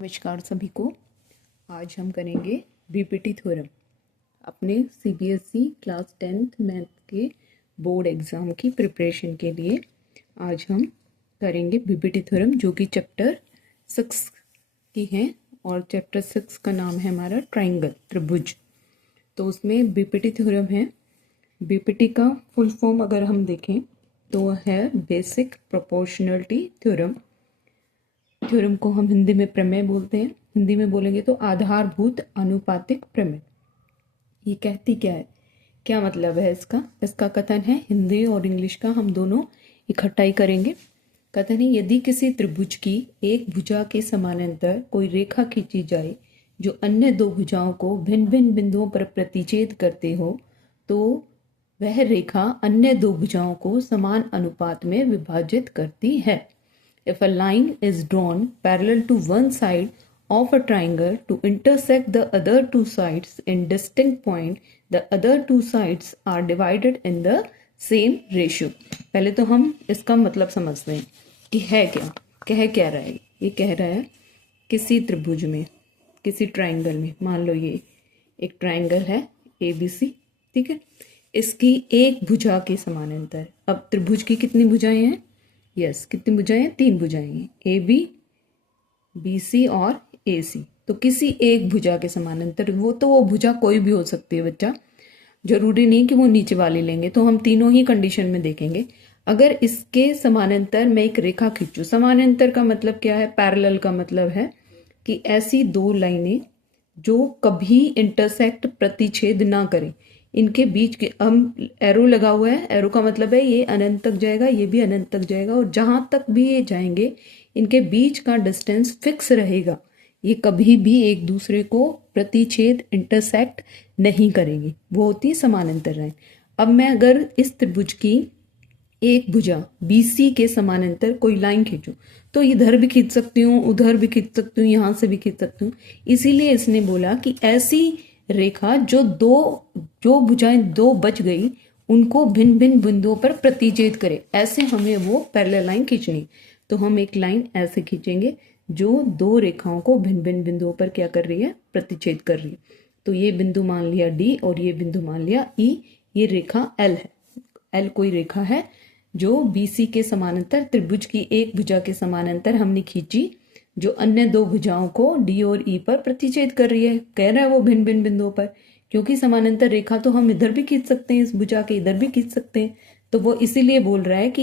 नमस्कार सभी को। आज हम करेंगे बीपीटी थ्योरम अपने सीबीएसई क्लास 10th मैथ के बोर्ड एग्ज़ाम की प्रिपरेशन के लिए। आज हम करेंगे बीपीटी थ्योरम जो कि चैप्टर 6 की है और चैप्टर 6 का नाम है हमारा ट्राइंगल, त्रिभुज। तो उसमें बीपीटी थ्योरम है। बीपीटी का फुल फॉर्म अगर हम देखें तो है बेसिक प्रोपोर्शनलिटी थ्योरम। थ्योरम को हम हिंदी में प्रमेय बोलते हैं। हिंदी में बोलेंगे तो आधारभूत अनुपातिक प्रमेय। ये कहती क्या है, क्या मतलब है इसका कथन है हिंदी और इंग्लिश का हम दोनों इकट्ठा ही करेंगे। कथन है, यदि किसी त्रिभुज की एक भुजा के समानांतर कोई रेखा खींची जाए जो अन्य दो भुजाओं को भिन्न भिन्न बिंदुओं पर प्रतिच्छेद करते हो, तो वह रेखा अन्य दो भुजाओं को समान अनुपात में विभाजित करती है। If a line is drawn parallel to one side of a triangle to intersect the other two sides in distinct point, the other two sides are divided in the same ratio। पहले तो हम इसका मतलब समझते हैं कि है क्या, कह क्या रहा है। ये कह रहा है किसी त्रिभुज में, किसी ट्राइंगल में, मान लो ये एक ट्राइंगल है ABC, ठीक है। इसकी एक भुजा के समानांतर, अब त्रिभुज की कितनी भुजाएं हैं? यस, कितनी भुजाएं हैं? 3 भुजाएं हैं, AB, BC और AC। तो किसी एक भुजा के समानांतर, वो भुजा कोई भी हो सकती है बच्चा, जरूरी नहीं कि वो नीचे वाली लेंगे। तो हम तीनों ही कंडीशन में देखेंगे। अगर इसके समानांतर मैं एक रेखा खींचूं, समानांतर का मतलब क्या है? पैरेलल का मतलब है कि ऐसी दो लाइनें जो कभी इंटरसेक्ट, प्रतिच्छेद ना करें। इनके बीच के, हम एरो लगा हुआ है, एरो का मतलब है ये अनंत तक जाएगा, ये भी अनंत तक जाएगा, और जहां तक भी ये जाएंगे इनके बीच का डिस्टेंस फिक्स रहेगा। ये कभी भी एक दूसरे को प्रतिच्छेद, इंटरसेक्ट नहीं करेंगी। वो होती है समानांतर लाइन। अब मैं अगर इस त्रिभुज की एक भुजा BC के समानांतर कोई लाइन खींचूं, तो इधर भी खींच सकती हूँ, उधर भी खींच सकती हूँ, यहां से भी खींच सकती हूँ। इसीलिए इसने बोला कि ऐसी रेखा जो भुजाएं दो बच गई उनको भिन्न भिन्न बिंदुओं पर प्रतिच्छेद करे, ऐसे हमें वो पैरेलल लाइन खींचनी। तो हम एक लाइन ऐसे खींचेंगे जो दो रेखाओं को भिन्न भिन्न बिंदुओं पर क्या कर रही है? प्रतिच्छेद कर रही है। तो ये बिंदु मान लिया D और ये बिंदु मान लिया E। ये रेखा L है। L कोई रेखा है जो BC के समानांतर, त्रिभुज की एक भुजा के समानांतर हमने खींची, जो अन्य दो भुजाओं को D और E पर प्रतिच्छेद कर रही है। कह रहा है वो भिन्न भिन्न बिंदुओं पर, क्योंकि समानांतर रेखा तो हम इधर भी खींच सकते हैं, इस भुजा के इधर भी खींच सकते हैं। तो वो इसीलिए बोल रहा है कि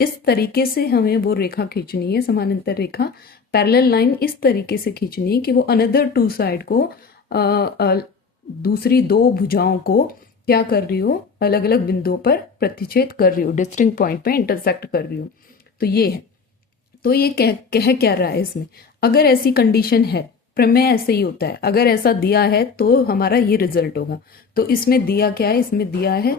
इस तरीके से हमें वो रेखा खींचनी है, समानांतर रेखा, पैरेलल लाइन इस तरीके से खींचनी है कि वो अनदर टू साइड को, दूसरी दो भुजाओं को क्या कर रही हो? अलग अलग बिंदुओं पर प्रतिच्छेद कर रही हो, डिस्टिंक्ट पॉइंट पे इंटरसेक्ट कर रही हो। तो ये है। तो ये कह क्या रहा है इसमें? अगर ऐसी कंडीशन है, प्रमेय ऐसे ही होता है, अगर ऐसा दिया है तो हमारा ये रिजल्ट होगा। तो इसमें दिया क्या है? इसमें दिया है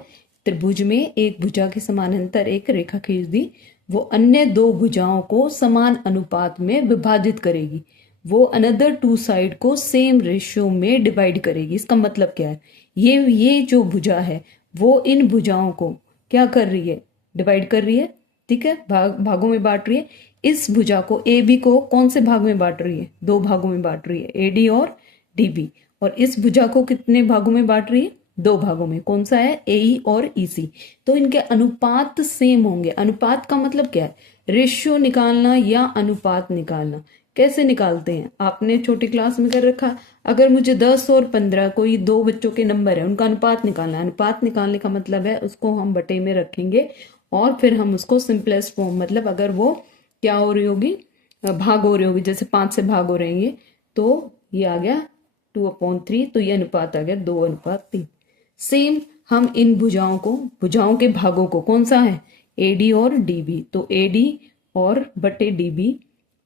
त्रिभुज में एक भुजा के समानांतर एक रेखा खींच दी, वो अन्य दो भुजाओं को समान अनुपात में विभाजित करेगी, वो अनदर टू साइड को सेम रेशियो में डिवाइड करेगी। इसका मतलब क्या है? ये जो भुजा है वो इन भुजाओं को क्या कर रही है? डिवाइड कर रही है, ठीक है, भागों में बांट रही है। इस भुजा को AB को कौन से भाग में बांट रही है? 2 भागों में बांट रही है, AD और DB। और इस भुजा को कितने भागों में बांट रही है? 2 भागों में। कौन सा है? AE और EC। तो इनके अनुपात सेम होंगे। अनुपात का मतलब क्या है? रेशियो निकालना या अनुपात निकालना। कैसे निकालते हैं? आपने छोटी क्लास में कर रखा। अगर मुझे 10 और 15 कोई दो बच्चों के नंबर है, उनका अनुपात निकालना। अनुपात निकालने का मतलब है उसको हम बटे में रखेंगे और फिर हम उसको सिंपलेस्ट फॉर्म, मतलब अगर वो क्या हो रही होगी? भाग हो रही होगी, जैसे 5 से भाग हो रहेंगे, तो ये आ गया 2/3। तो ये अनुपात आ गया 2/3। सेम हम इन भुजाओं के भागों को, कौन सा है? AD और DB। तो AD और बटे DB,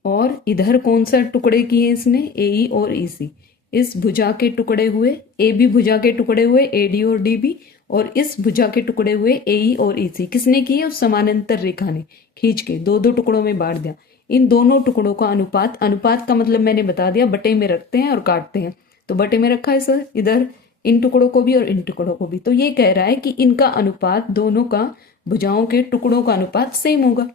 और इधर कौन सा टुकड़े किए इसने? AE और EC। इस भुजा के टुकड़े हुए, AB भुजा के टुकड़े हुए AD और DB, और इस भुजा के टुकड़े हुए AE और EC। किसने किए? उस समानांतर रेखा ने खींच के दो दो टुकड़ों में बांट दिया। इन दोनों टुकड़ों का अनुपात, अनुपात का मतलब मैंने बता दिया, बटे में रखते हैं और काटते हैं। तो बटे में रखा है सर, इधर इन टुकड़ों को भी और इन टुकड़ों को भी। तो ये कह रहा है कि इनका अनुपात, दोनों का, भुजाओं के टुकड़ों का अनुपात सेम होगा।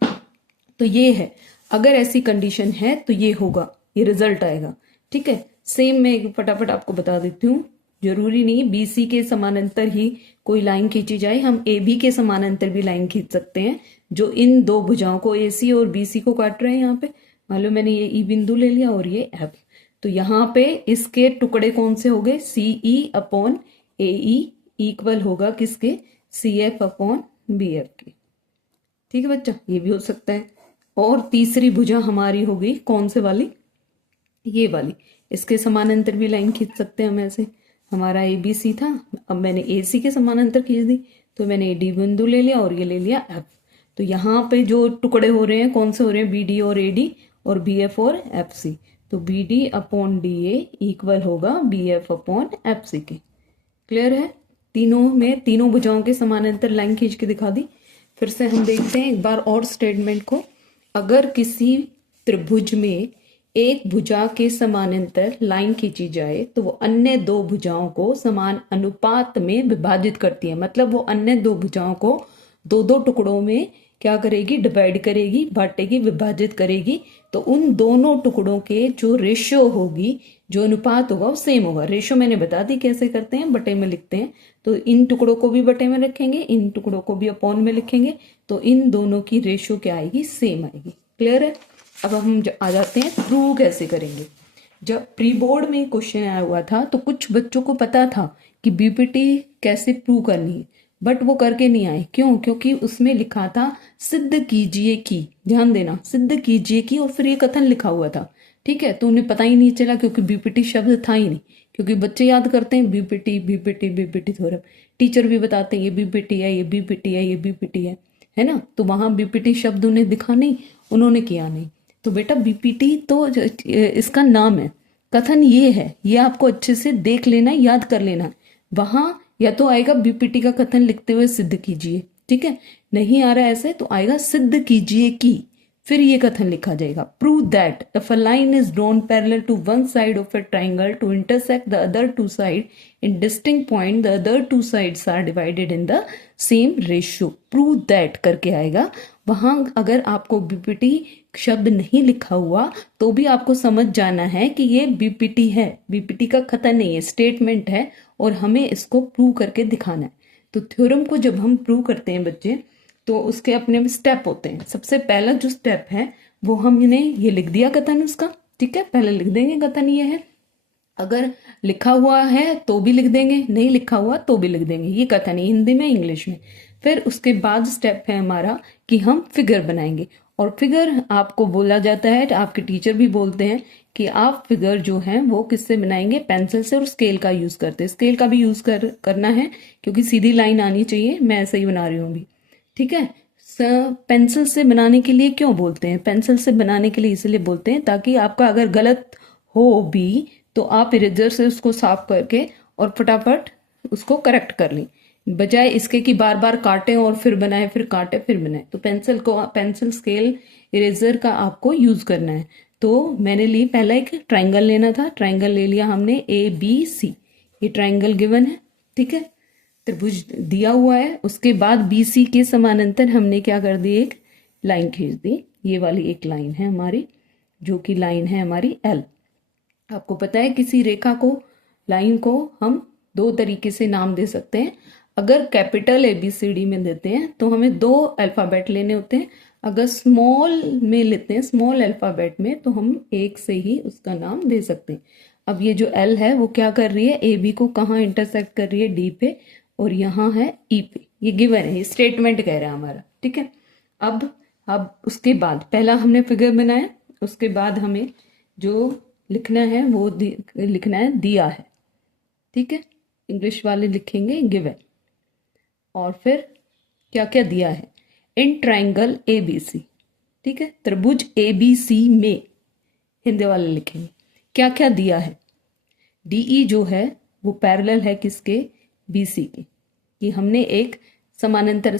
तो ये है। अगर ऐसी कंडीशन है तो ये होगा। ये रिजल्ट आएगा। ठीक है, सेम मैं फटाफट आपको बता देती हूँ। जरूरी नहीं बीसी के समानांतर ही कोई लाइन खींची जाए, हम ए बी के समानांतर भी लाइन खींच सकते हैं जो इन दो भुजाओं को ए सी और बी सी को काट रहे हैं। यहाँ पे मान लो मैंने ये ई बिंदु ले लिया और ये एफ, तो यहाँ पे इसके टुकड़े कौन से हो गए, सी ई अपॉन ए ई इक्वल होगा किसके, C F upon B F के। ठीक है बच्चा, ये भी हो सकता है। और तीसरी भुजा हमारी होगी कौन से वाली, ये वाली, इसके समानांतर भी लाइन खींच सकते हैं हम ऐसे। हमारा ए बी सी था, अब मैंने ए सी के समानांतर खींच दी, तो मैंने ए डी बिंदु ले लिया और ये ले लिया एफ। तो यहाँ पे जो टुकड़े हो रहे हैं कौन से हो रहे हैं, बी डी और ए डी और बी एफ और एफ सी। तो B D upon D A equal होगा B F upon F C के। क्लियर है, तीनों में तीनों भुजाओं के समानांतर लाइन खींच के दिखा दी। फिर से हम देखते हैं एक बार और स्टेटमेंट को। अगर किसी त्रिभुज में एक भुजा के समानांतर लाइन खींची जाए तो वो अन्य दो भुजाओं को समान अनुपात में विभाजित करती है। मतलब वो अन्य दो भुजाओं को दो दो टुकड़ों में क्या करेगी, डिवाइड करेगी, बांटेगी, विभाजित करेगी। तो उन दोनों टुकड़ों के जो रेशियो होगी, जो अनुपात होगा वो सेम होगा। रेशियो मैंने बता दी कैसे करते हैं, बटे में लिखते हैं। तो इन टुकड़ों को भी बटे में रखेंगे, इन टुकड़ों को भी अपॉन में लिखेंगे, तो इन दोनों की रेशियो क्या आएगी, सेम आएगी। क्लियर है। अब हम आ जाते हैं प्रूव कैसे करेंगे। जब प्री बोर्ड में क्वेश्चन आया हुआ था तो कुछ बच्चों को पता था कि बीपीटी कैसे प्रूव करनी है, बट वो करके नहीं आए। क्यों? क्योंकि उसमें लिखा था सिद्ध कीजिए की, ध्यान देना, सिद्ध कीजिए की, और फिर ये कथन लिखा हुआ था। ठीक है, तो उन्हें पता ही नहीं चला क्योंकि बीपीटी शब्द था ही नहीं। क्योंकि बच्चे याद करते हैं BPT BPT BPT theorem, teacher भी बताते हैं ये बीपीटी है, ये बीपीटी है, ये बीपीटी है ना। तो वहां बीपीटी शब्द उन्हें दिखा नहीं, उन्होंने किया नहीं। तो बेटा बीपीटी तो इसका नाम है, कथन ये है, ये आपको अच्छे से देख लेना, याद कर लेना। वहां या तो आएगा बीपीटी का कथन लिखते हुए सिद्ध कीजिए, ठीक है, नहीं आ रहा ऐसे तो आएगा सिद्ध कीजिए की, फिर ये कथन लिखा जाएगा prove that if a line is drawn parallel to one side of a triangle to intersect the other two side in distinct point the other two sides are divided in the same ratio. Prove that करके आएगा। वहां अगर आपको BPT शब्द नहीं लिखा हुआ तो भी आपको समझ जाना है कि ये बीपीटी है, बीपीटी का कथन नहीं है, स्टेटमेंट है, और हमें इसको प्रूव करके दिखाना है। तो थ्योरम को जब हम प्रूव करते हैं बच्चे तो उसके अपने स्टेप होते हैं। सबसे पहला जो स्टेप है वो हमने ये लिख दिया कथन उसका, ठीक है, पहले लिख देंगे कथन ये है। अगर लिखा हुआ है तो भी लिख देंगे, नहीं लिखा हुआ तो भी लिख देंगे, ये कथन है हिंदी में इंग्लिश में। फिर उसके बाद स्टेप है हमारा कि हम फिगर बनाएंगे, और फिगर आपको बोला जाता है, आपके टीचर भी बोलते हैं कि आप फिगर जो है वो किससे बनाएंगे, पेंसिल से, और स्केल का यूज करते हैं। स्केल का भी यूज करना है क्योंकि सीधी लाइन आनी चाहिए, मैं ऐसे ही बना रही हूँ अभी, ठीक है। पेंसिल से बनाने के लिए क्यों बोलते हैं, पेंसिल से बनाने के लिए इसलिए बोलते हैं ताकि आपका अगर गलत हो भी तो आप इरेजर से उसको साफ करके और फटाफट उसको करेक्ट कर लें, बजाय इसके कि बार बार काटें और फिर बनाए, फिर काटे फिर बनाए। तो पेंसिल स्केल इरेजर का आपको यूज करना है। तो मैंने ली पहला एक ट्राइंगल लेना था, ट्राइंगल ले लिया हमने ए बी सी, ये ट्राइंगल गिवन है, ठीक है, त्रिभुज दिया हुआ है। उसके बाद बी सी के समानांतर हमने क्या कर दी, एक लाइन खींच दी, ये वाली एक लाइन है हमारी, जो कि लाइन है हमारी एल। आपको पता है किसी रेखा को, लाइन को हम दो तरीके से नाम दे सकते हैं। अगर कैपिटल ABCD में देते हैं तो हमें दो अल्फाबेट लेने होते हैं, अगर स्मॉल में लेते हैं, स्मॉल अल्फाबेट में, तो हम एक से ही उसका नाम दे सकते हैं। अब ये जो L है वो क्या कर रही है, AB को कहाँ इंटरसेक्ट कर रही है, D पे, और यहाँ है E पे, ये गिवन है, ये स्टेटमेंट कह रहा है हमारा, ठीक है। अब उसके बाद पहला हमने फिगर बनाया, उसके बाद हमें जो लिखना है वो लिखना है दिया है, ठीक है, इंग्लिश वाले लिखेंगे गिवन। और फिर क्या क्या दिया है, इन ट्राइंगल ABC, ठीक है, त्रिभुज ABC में, हिंदी वाले लिखेंगे क्या क्या दिया है। DE जो है वो पैरेलल है किसके, BC के, कि हमने एक समानांतर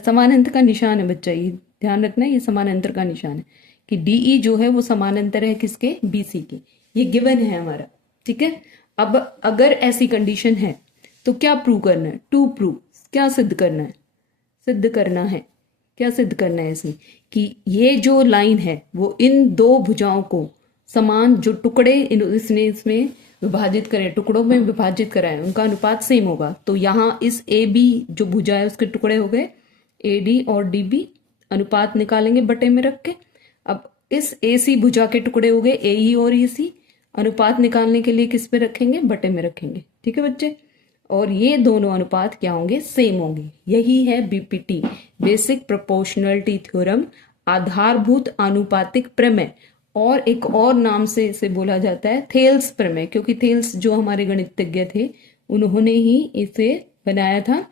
का निशान है बच्चा, ये ध्यान रखना है, ये समानांतर का निशान है कि DE जो है वो समानांतर है किसके, BC के, ये गिवन है हमारा, ठीक है। अब अगर ऐसी कंडीशन है तो क्या प्रूव करना है, टू प्रूव, क्या सिद्ध करना है, क्या सिद्ध करना है इसमें, कि ये जो लाइन है वो इन दो भुजाओं को समान जो टुकड़े इसने इसमें विभाजित करे, टुकड़ों में विभाजित करा है, उनका अनुपात सेम होगा। तो यहाँ इस ए बी जो भुजा है उसके टुकड़े हो गए ए डी और डी बी, अनुपात निकालेंगे बटे में रख के। अब इस ए सी भुजा के टुकड़े हो गए ए ई और ई सी, अनुपात निकालने के लिए किस पे रखेंगे, बटे में रखेंगे। ठीक है बच्चे, और ये दोनों अनुपात क्या होंगे, सेम होंगे। यही है बीपीटी, बेसिक प्रोपोर्शनलिटी थ्योरम, आधारभूत आनुपातिक प्रमेय, और एक और नाम से इसे बोला जाता है थेल्स प्रमेय, क्योंकि थेल्स जो हमारे गणितज्ञ थे उन्होंने ही इसे बनाया था,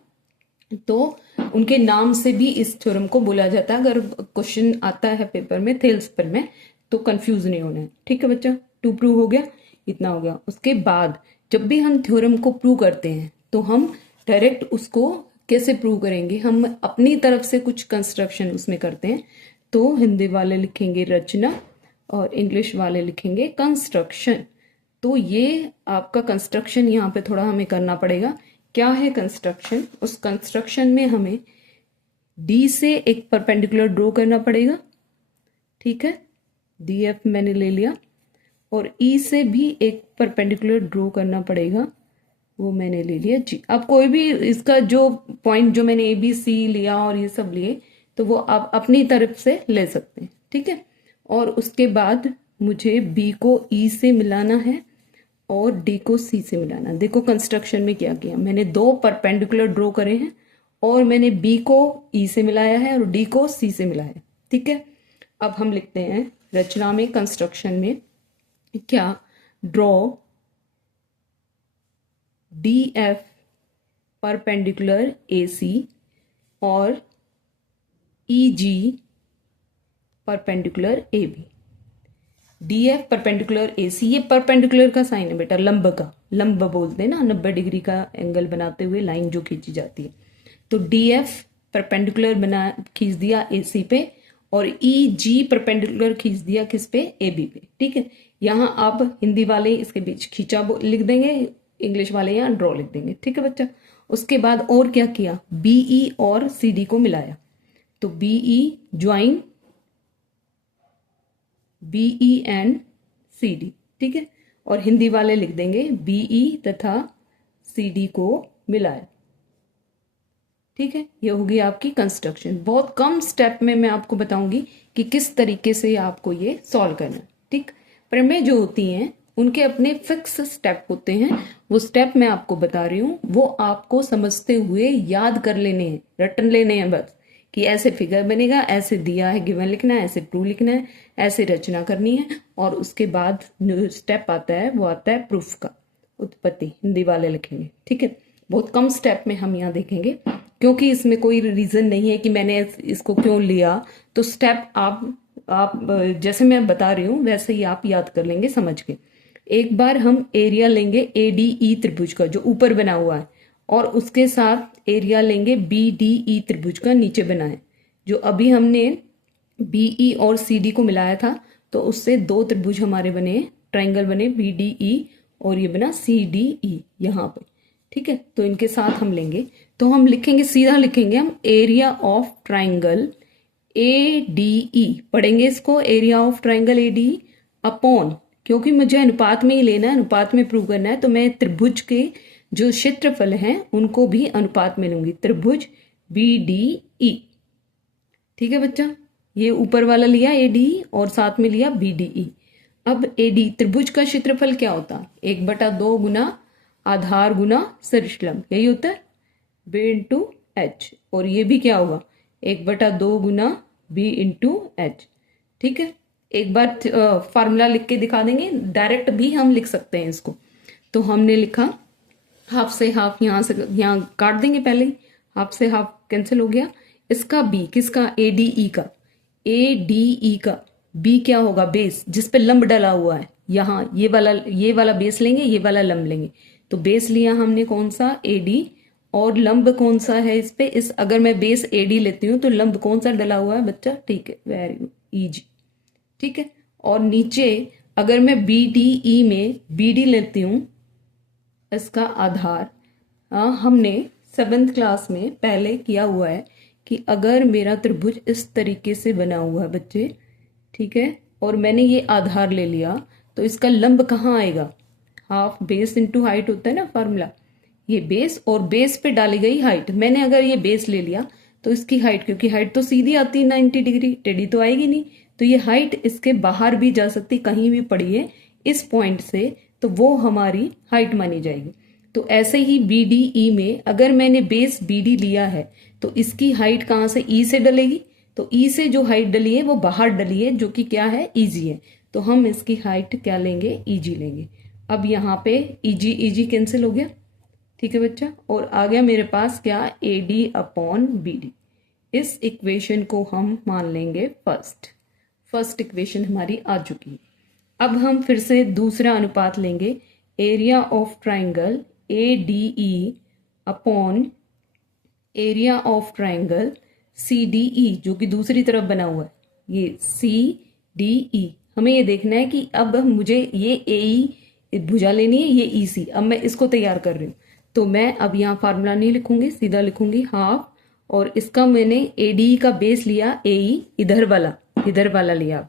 तो उनके नाम से भी इस थ्योरम को बोला जाता है। अगर क्वेश्चन आता है पेपर में थेल्स प्रमेय तो कंफ्यूज नहीं होना है। ठीक है बच्चा, 2 प्रूव हो गया, इतना हो गया। उसके बाद जब भी हम थ्योरम को प्रूव करते हैं तो हम डायरेक्ट उसको कैसे प्रूव करेंगे, हम अपनी तरफ से कुछ कंस्ट्रक्शन उसमें करते हैं। तो हिंदी वाले लिखेंगे रचना और इंग्लिश वाले लिखेंगे कंस्ट्रक्शन। तो ये आपका कंस्ट्रक्शन यहाँ पे थोड़ा हमें करना पड़ेगा। क्या है कंस्ट्रक्शन, उस कंस्ट्रक्शन में हमें डी से एक परपेंडिकुलर ड्रॉ करना पड़ेगा। ठीक है, डी एफ मैंने ले लिया, और ई से भी एक परपेंडिकुलर ड्रॉ करना पड़ेगा, वो मैंने ले लिया जी। अब कोई भी इसका जो पॉइंट जो मैंने ए बी सी लिया और ये सब लिए तो वो आप अपनी तरफ से ले सकते हैं। ठीक है, और उसके बाद मुझे बी को ई से मिलाना है और डी को सी से मिलाना। देखो कंस्ट्रक्शन में क्या किया, मैंने 2 परपेंडिकुलर ड्रॉ करे हैं और मैंने बी को ई से मिलाया है और डी को सी से मिलाया है। ठीक है, अब हम लिखते हैं रचना में, कंस्ट्रक्शन में क्या, draw D F perpendicular A C और E G perpendicular A B. D F perpendicular A C, ये परपेंडिकुलर का साइन है बेटा, लंब का, लंब बोलते हैं ना, 90 डिग्री का एंगल बनाते हुए लाइन जो खींची जाती है। तो डी एफ परपेंडिकुलर बना खींच दिया ए सी पे, और ई जी परपेंडिकुलर खींच दिया किस पे, ए बी पे। ठीक है, यहाँ आप हिंदी वाले इसके बीच खींचा लिख देंगे, इंग्लिश वाले यहाँ ड्रॉ लिख देंगे। ठीक है बच्चा, उसके बाद और क्या किया, बीई और सी डी को मिलाया। तो B E join B E and C D. ठीक है, और हिंदी वाले लिख देंगे बीई तथा सी डी को मिलाया। ठीक है, ये होगी आपकी कंस्ट्रक्शन। बहुत कम स्टेप में मैं आपको बताऊंगी कि किस तरीके से आपको ये सॉल्व करना है। ठीक, प्रमेय जो होती हैं उनके अपने फिक्स स्टेप होते हैं, वो स्टेप मैं आपको बता रही हूँ, वो आपको समझते हुए याद कर लेने हैं, रटन लेने हैं बस, कि ऐसे फिगर बनेगा, ऐसे दिया है गिवन लिखना है, ऐसे प्रूफ लिखना है, ऐसे रचना करनी है, और उसके बाद स्टेप आता है वो आता है प्रूफ का, उत्पत्ति, हिंदी वाले लिखेंगे। ठीक है, बहुत कम स्टेप में हम यहाँ देखेंगे, क्योंकि इसमें कोई रीजन नहीं है कि मैंने इसको क्यों लिया। तो स्टेप आप जैसे मैं बता रही हूँ वैसे ही आप याद कर लेंगे समझ के। एक बार हम एरिया लेंगे ए डी ई त्रिभुज का जो ऊपर बना हुआ है, और उसके साथ एरिया लेंगे बी डी ई त्रिभुज का नीचे बना है। जो अभी हमने बीई और सी डी को मिलाया था तो उससे 2 त्रिभुज हमारे बने, ट्राइंगल बने बी डी ई, और ये बना सी डी ई यहाँ पे। ठीक है, तो इनके साथ हम लेंगे, तो हम लिखेंगे, सीधा लिखेंगे हम area of triangle A D ई, पढ़ेंगे इसको, area of triangle A D upon, क्योंकि मुझे अनुपात में ही लेना है, अनुपात में प्रूव करना है, तो मैं त्रिभुज के जो क्षेत्रफल हैं उनको भी अनुपात में लूंगी, त्रिभुज बी डी ई। ठीक है बच्चा, ये ऊपर वाला लिया ए डी और साथ में लिया बी डी ई। अब ए डी त्रिभुज का क्षेत्रफल क्या होता है, 1/2 गुना आधार गुना सरिष्लंब, यही होता है, बी इंटू एच, और ये भी क्या होगा 1/2 गुना बी इंटू एच। ठीक है, एक बार फार्मूला लिख के दिखा देंगे, डायरेक्ट भी हम लिख सकते हैं इसको। तो हमने लिखा हाफ से हाफ, यहाँ से यहाँ काट देंगे, पहले ही हाफ से हाफ कैंसिल हो गया। इसका बी किसका, ए डी ई का, ए डी ई का बी क्या होगा, बेस जिस पे लंब डला हुआ है, यहाँ ये वाला बेस लेंगे, ये वाला लंब लेंगे। तो बेस लिया हमने कौन सा, ए डी, और लंब कौन सा है इस पे, इस अगर मैं बेस ए डी लेती हूँ तो लंब कौन सा डला हुआ है बच्चा, ठीक है, वेरी गुड, ई जी। ठीक है, और नीचे अगर मैं बी डी ई में बी डी लेती हूँ, इसका आधार, हमने 7th क्लास में पहले किया हुआ है कि अगर मेरा त्रिभुज इस तरीके से बना हुआ है बच्चे, ठीक है, और मैंने ये आधार ले लिया, तो इसका लंब कहाँ आएगा? हाफ बेस इंटू हाइट होता है ना फार्मूला, ये बेस और बेस पे डाली गई हाइट। मैंने अगर ये बेस ले लिया तो इसकी हाइट, क्योंकि हाइट तो सीधी आती है 90 डिग्री, टेढ़ी तो आएगी नहीं, तो ये हाइट इसके बाहर भी जा सकती, कहीं भी पड़ी है इस पॉइंट से, तो वो हमारी हाइट मानी जाएगी। तो ऐसे ही बी डी ई में अगर मैंने बेस बी डी लिया है तो इसकी हाइट कहाँ से? ई से डलेगी, तो ई से जो हाइट डली है वो बाहर डली है, जो कि क्या है? ईजी है, तो हम इसकी हाइट क्या लेंगे? ईजी लेंगे। अब यहाँ पे ईजी ईजी कैंसिल हो गया, ठीक है बच्चा, और आ गया मेरे पास क्या? A D upon B D. इस इक्वेशन को हम मान लेंगे फर्स्ट इक्वेशन हमारी आ चुकी है। अब हम फिर से दूसरा अनुपात लेंगे, area of triangle A D E upon area of triangle C D E, जो कि दूसरी तरफ बना हुआ है, ये सी डी ई। हमें ये देखना है कि अब मुझे ये ए ई भुजा लेनी है, ये ई सी। अब मैं इसको तैयार कर रही हूँ, तो मैं अब यहाँ फार्मूला नहीं लिखूंगी, सीधा लिखूंगी हाफ, और इसका मैंने ए डी का बेस लिया, ए ई इधर वाला लिया अब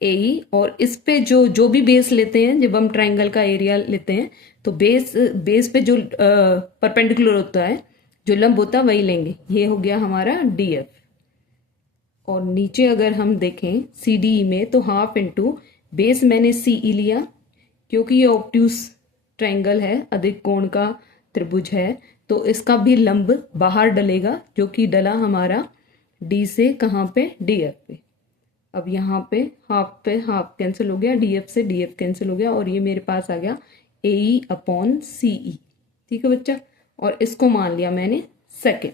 ए ई, और इस पे जो भी बेस लेते हैं, जब हम ट्राइंगल का एरिया लेते हैं तो बेस पे जो परपेंडिकुलर होता है, जो लंब होता है, वही लेंगे। ये हो गया हमारा डी एफ। और नीचे अगर हम देखें सी डी ई में, तो हाफ इंटू बेस मैंने सी ई लिया, क्योंकि ये ऑब्ट्यूस ट्राइंगल है, अधिक कोण का त्रिभुज है, तो इसका भी लंब बाहर डलेगा, जो कि डला हमारा डी से कहाँ पे? डी एफ पे। अब यहाँ पे हाफ कैंसिल हो गया, डी एफ से डी एफ कैंसिल हो गया, और ये मेरे पास आ गया ए ई अपॉन सी ई। ठीक है बच्चा, और इसको मान लिया मैंने सेकेंड।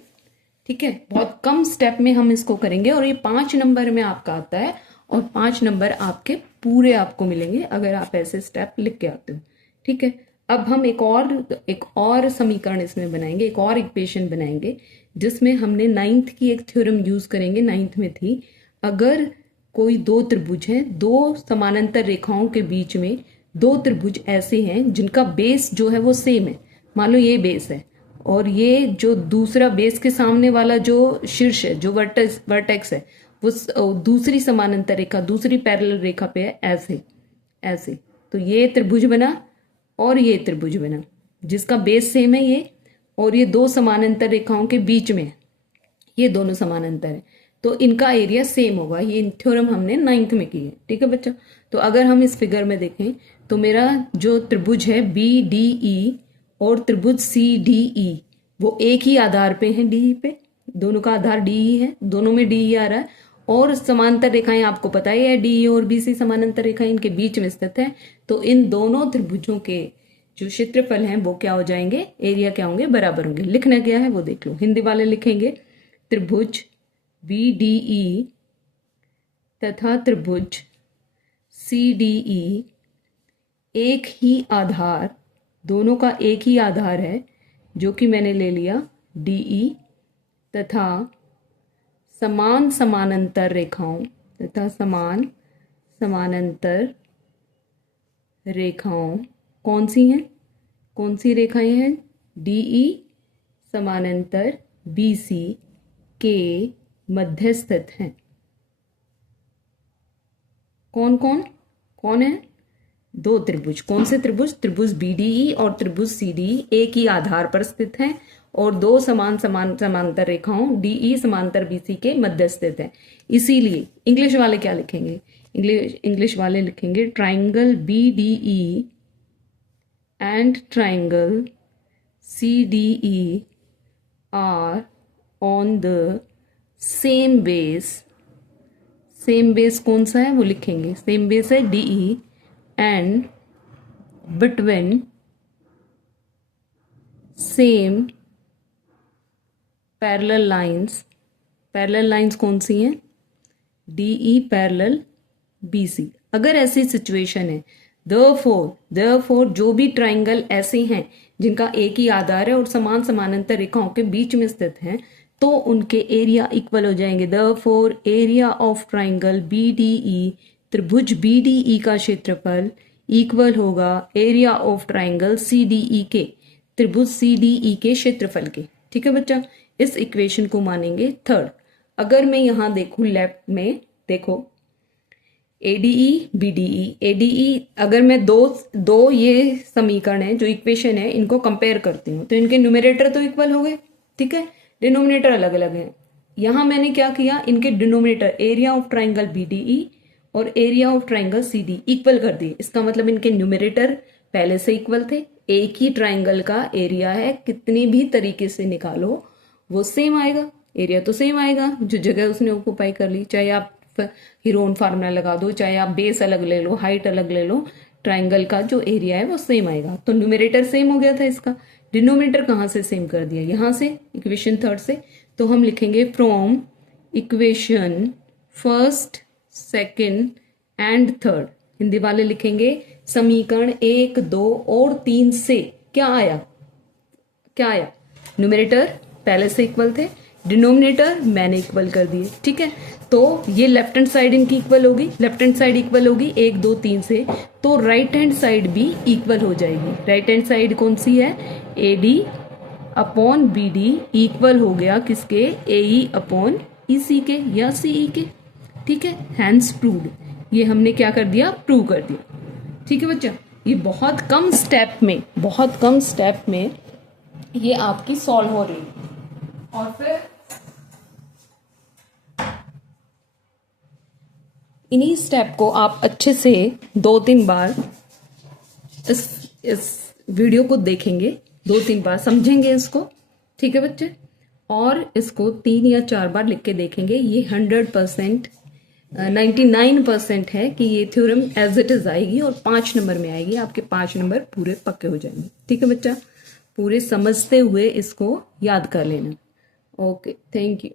ठीक है, बहुत कम स्टेप में हम इसको करेंगे, और ये 5 नंबर में आपका आता है, और 5 नंबर आपके पूरे आपको मिलेंगे अगर आप ऐसे स्टेप लिख के आते हो। ठीक है, अब हम एक और समीकरण इसमें बनाएंगे, एक और इक्वेशन बनाएंगे, जिसमें हमने 9th की एक थ्योरम यूज करेंगे, 9th में थी। अगर कोई दो त्रिभुज हैं, दो समानांतर रेखाओं के बीच में दो त्रिभुज ऐसे हैं जिनका बेस जो है वो सेम है, मान लो ये बेस है, और ये जो दूसरा बेस के सामने वाला जो शीर्ष है, जो वर्टेक्स है, वो दूसरी समानांतर रेखा, दूसरी पैरेलल रेखा पे है, ऐसे। तो ये त्रिभुज बना और ये त्रिभुज बना, जिसका बेस सेम है ये, और ये दो समानांतर रेखाओं के बीच में है, ये दोनों समानांतर है, तो इनका एरिया सेम होगा। ये थ्योरम हमने 9th में की है। ठीक है बच्चा, तो अगर हम इस फिगर में देखें तो मेरा जो त्रिभुज है बी डी ई और त्रिभुज सी डी ई, वो एक ही आधार पे हैं, डी पे, दोनों का आधार डी ई है, दोनों में डी ई आ रहा है, और समांतर रेखाएं आपको पता ही है, डी और बी सी समानांतर रेखाएं इनके बीच में स्थित है। तो इन दोनों त्रिभुजों के जो क्षेत्रफल हैं वो क्या हो जाएंगे? एरिया क्या होंगे? बराबर होंगे। लिखना क्या है वो देख लो, हिंदी वाले लिखेंगे त्रिभुज बी डी ई तथा त्रिभुज सी डी ई एक ही आधार, दोनों का एक ही आधार है, जो कि मैंने ले लिया डी ई, तथा समान समानांतर रेखाओं तथा समान समानांतर रेखाओं कौन सी हैं? कौन सी रेखाएं हैं? डी ई समानांतर बी सी के मध्य स्थित हैं। कौन है? दो त्रिभुज। कौन से त्रिभुज? त्रिभुज बी डी ई और त्रिभुज सी डी ई एक ही आधार पर स्थित हैं, और दो समांतर रेखाओं डी ई समांतर बी सी के मध्य स्थित है। इसीलिए इंग्लिश वाले क्या लिखेंगे? इंग्लिश वाले लिखेंगे triangle B D E and triangle C D E are on the same base. Same base कौन सा है वो लिखेंगे, सेम बेस है D E, and between same parallel lines. Parallel lines कौन सी हैं? D E parallel B C. अगर ऐसी सिचुएशन है, देयरफॉर जो भी ट्राइंगल ऐसे हैं जिनका एक ही आधार है और समान समानांतर रेखाओं के बीच में स्थित हैं, तो उनके एरिया इक्वल हो जाएंगे। Therefore area of triangle B D E, त्रिभुज बी डी ई का क्षेत्रफल इक्वल होगा area of triangle C D E के, त्रिभुज सी डी ई के क्षेत्रफल के। ठीक है बच्चा, इस इक्वेशन को मानेंगे थर्ड। अगर मैं यहां देखूं लेफ्ट में, देखो ADE BDE। ADE अगर मैं दो ये समीकरण है जो इक्वेशन है इनको कंपेयर करती हूँ तो इनके न्यूमरेटर तो इक्वल हो गए, ठीक है, डिनोमिनेटर अलग अलग है। यहाँ मैंने क्या किया, इनके denominator area of triangle BDE और area of triangle CD equal कर दिए। इसका मतलब इनके न्यूमरेटर पहले से इक्वल थे। एक ही ट्राइंगल का एरिया है, कितनी भी तरीके से निकालो वो सेम आएगा, एरिया तो सेम आएगा जो जगह उसने ऑक्यूपाई कर ली। चाहे आप हीरोन फार्मूला लगा दो, चाहे आप बेस अलग ले लो, हाइट अलग ले लो, ट्राइंगल का जो एरिया है वो सेम आएगा। तो न्यूमरेटर सेम हो गया था इसका। डिनोमिनेटर कहाँ से सेम कर दिया, यहाँ से इक्वेशन थर्ड से। तो हम लिखेंगे from equation first second and third, Hindi वाले लिखेंगे समीकरण 1 2 और 3 से क्या आया, क्या आया, न्यूमरेटर पहले से इक्वल थे, डिनोमिनेटर मैंने इक्वल कर दिए, ठीक है। तो ये लेफ्ट हैंड साइड इनकी इक्वल होगी, लेफ्ट हैंड साइड इक्वल होगी 1 2 3 से, तो राइट हैंड साइड भी इक्वल हो जाएगी। राइट हैंड साइड कौन सी है, AD अपॉन BD इक्वल हो गया किसके, AE अपॉन EC के या CE के, ठीक है। हैंस प्रूव्ड, ये हमने क्या कर दिया, प्रूव कर दिया, ठीक है बच्चा। ये बहुत कम स्टेप में ये आपकी सॉल्व हो रही है। और फिर इन्हीं स्टेप को आप अच्छे से 2-3 बार इस वीडियो को देखेंगे, 2-3 बार समझेंगे इसको, ठीक है बच्चे। और इसको 3 या 4 बार लिख के देखेंगे। ये 100% 99% है कि ये थ्योरम एज इट इज आएगी और 5 नंबर में आएगी, आपके 5 नंबर पूरे पक्के हो जाएंगे, ठीक है बच्चा। पूरे समझते हुए इसको याद कर लेना। Okay, thank you.